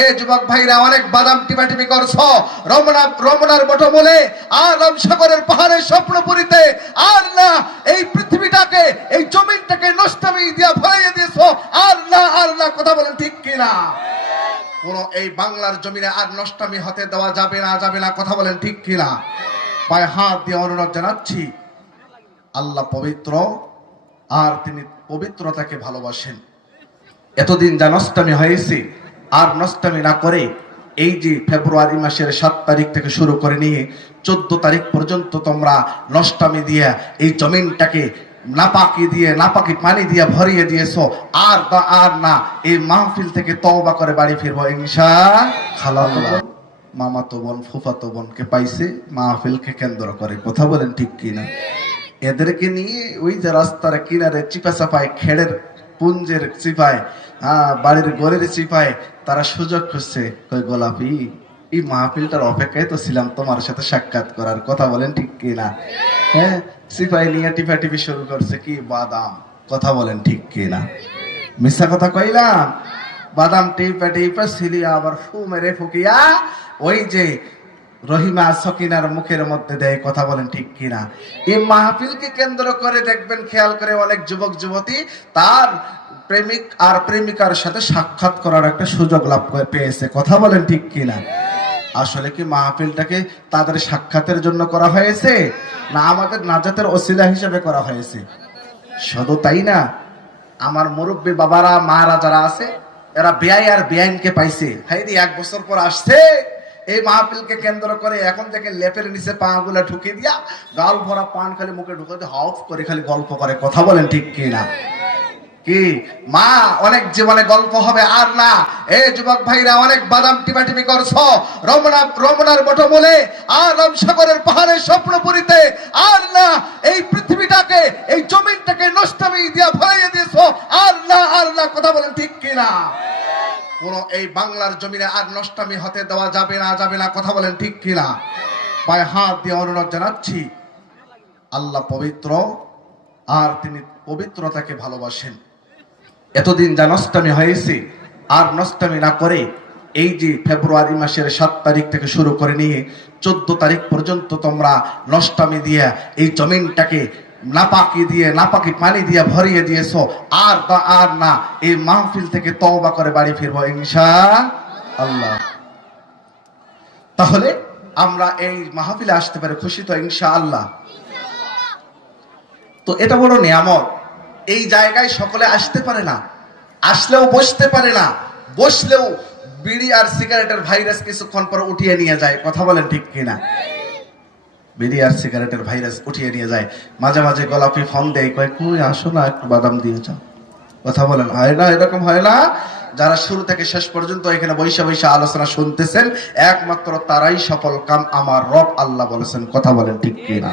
এ যুবক ভাইরা অনেক বাদাম টিপাটিপি করছো রমনার বটমূলে আর রামসাগরের পাহাড়ের স্বপ্নপুরীতে, আর না এই পৃথিবীটাকে এই জমিনটাকে নষ্টামি দিয়া ভরাইয়া দিয়েছো, আর না কথা বলেন ঠিক কিনা? কোন এই বাংলার জমিনে আর নষ্টামি হতে দেওয়া যাবে না কথা বলেন ঠিক কিনা? পায়ে হাত দিয়ে অনুরোধ জানাচ্ছি, আল্লাহ পবিত্র আর তিনি পবিত্রতাকে ভালোবাসেন। এতদিন যা নষ্টামি হয়েছে আর নষ্টামি না করে এই যে ফেব্রুয়ারি মাসের 7 তারিখ থেকে শুরু করে নিয়ে 14 তারিখ পর্যন্ত তোমরা নষ্টামি দিয়ে এই জমিনটাকে নাপাকি পানি দিয়ে ভরিয়ে দিয়েছো, আর না এই মাহফিল থেকে তওবা করে বাড়ি ফিরবো ইনশাআল্লাহ। মামাতো বোন ফুফাতো বোনকে পাইছে মাহফিলকে কেন্দ্র করে, কথা বলেন ঠিক কিনা? এদেরকে নিয়ে ওই যে রাস্তার কিনারে চিপা চাপায়, খেড়ের পুঞ্জের চিপায়, বাড়ির গড়ের চিপায় তারা সুযোগ খুঁজছে। কই গোলাপি, এই মাহফিলটার অপেক্ষায় তো ছিলাম তোমার সাথে সাক্ষাৎ করার, কথা বলেন ঠিক কিনা? হ্যাঁ, সিপাই নিয়ে টিপি শুরু করছে কি বাদাম, কথা বলেন ঠিক কিনা? মিথ্যা কথা কইলাম? বাদাম টিপা ছিলি আবার ফু মেরে ফুকিয়া ওই যে রহিমা সকিনার মুখের মধ্যে দেয়, কথা বলেন ঠিক কিনা? এই মাহফিলকে কেন্দ্র করে দেখবেন, খেয়াল করে অনেক যুবক যুবতী তার প্রেমিক আর প্রেমিকার সাথে সাক্ষাৎ করার একটা সুযোগ লাভ করে পেয়েছে, কথা বলেন ঠিক কিনা? আসলে কি মাহফিলটাকে তাদের সাক্ষাতের জন্য করা হয়েছে না আমাদের নাজাতের ওসিলা হিসেবে করা হয়েছে? শুধু তাই না, আমার মুরব্বী বাবারা মারা যারা আছে এরা বেআই আর বেআইনকে পাইছে। হাইরে 1 বছর পর আসছে এই মাহফিলকে কেন্দ্র করে, এখন থেকে লেপের নিচে পা গুলা ঢুকে দিয়া গাল ভরা পান খালি মুখে ঢুকে দিয়ে হাফ করে খালি গল্প করে, কথা বলেন ঠিক কিনা? কি মা অনেক জীবনে গল্প হবে আর না। এই যুবক ভাইরা অনেক বাদাম টিপাটিপি করছো রমনার বটমূলে আর রামসাগরের পাহাড়ের স্বপ্নপুরীতে, আর না এই পৃথিবীটাকে এই জমিনটাকে নষ্টামি দিয়া ভরাইয়া দিয়েছো, আর না কথা বলেন ঠিক কিনা? কোন এই বাংলার জমিনে আর নষ্টামি হতে দেওয়া যাবে না কথা বলেন ঠিক কিনা? পায়ে হাত দিয়ে অনুরোধ জানাচ্ছি, আল্লাহ পবিত্র আর তিনি পবিত্রতাকে ভালোবাসেন। এতদিন যা নষ্টামি হয়েছে আর নষ্টামি না করে এই যে ফেব্রুয়ারি মাসের 7 তারিখ থেকে শুরু করে নিয়ে 14 তারিখ পর্যন্ত তোমরা নষ্টামি দিয়ে এই জমিনটাকে নাপাকি পানি দিয়ে ভরিয়ে দিয়েছো, আর না এই মাহফিল থেকে তওবা করে বাড়ি ফিরবো ইনশাআল্লাহ। তাহলে আমরা এই মাহফিলে আসতে পারি খুশি তো ইনশাআল্লাহ? তো এটা বড় নিয়ামত। এই জায়গায় সকলে আসতে পারে না, আসলেও বসতে পারে না, বসলেও বিড়ি আর সিগারেটের ভাইরাস কিছুক্ষণ পর উঠিয়ে নিয়ে যায়, কথা বলেন ঠিক কিনা? বিড়ি আর সিগারেটের ভাইরাস উঠিয়ে নিয়ে যায়। মাঝে মাঝে গোলাপি ফোন দেয়, কয় কই আসো না একটু বাদাম দিয়ে যাও, কথা বলেন হয় না? এরকম হয় না? যারা শুরু থেকে শেষ পর্যন্ত এখানে বৈশা আলোচনা শুনতেছেন একমাত্র তারাই সফল কাম আমার রব আল্লাহ বলেছেন, কথা বলেন ঠিক কিনা?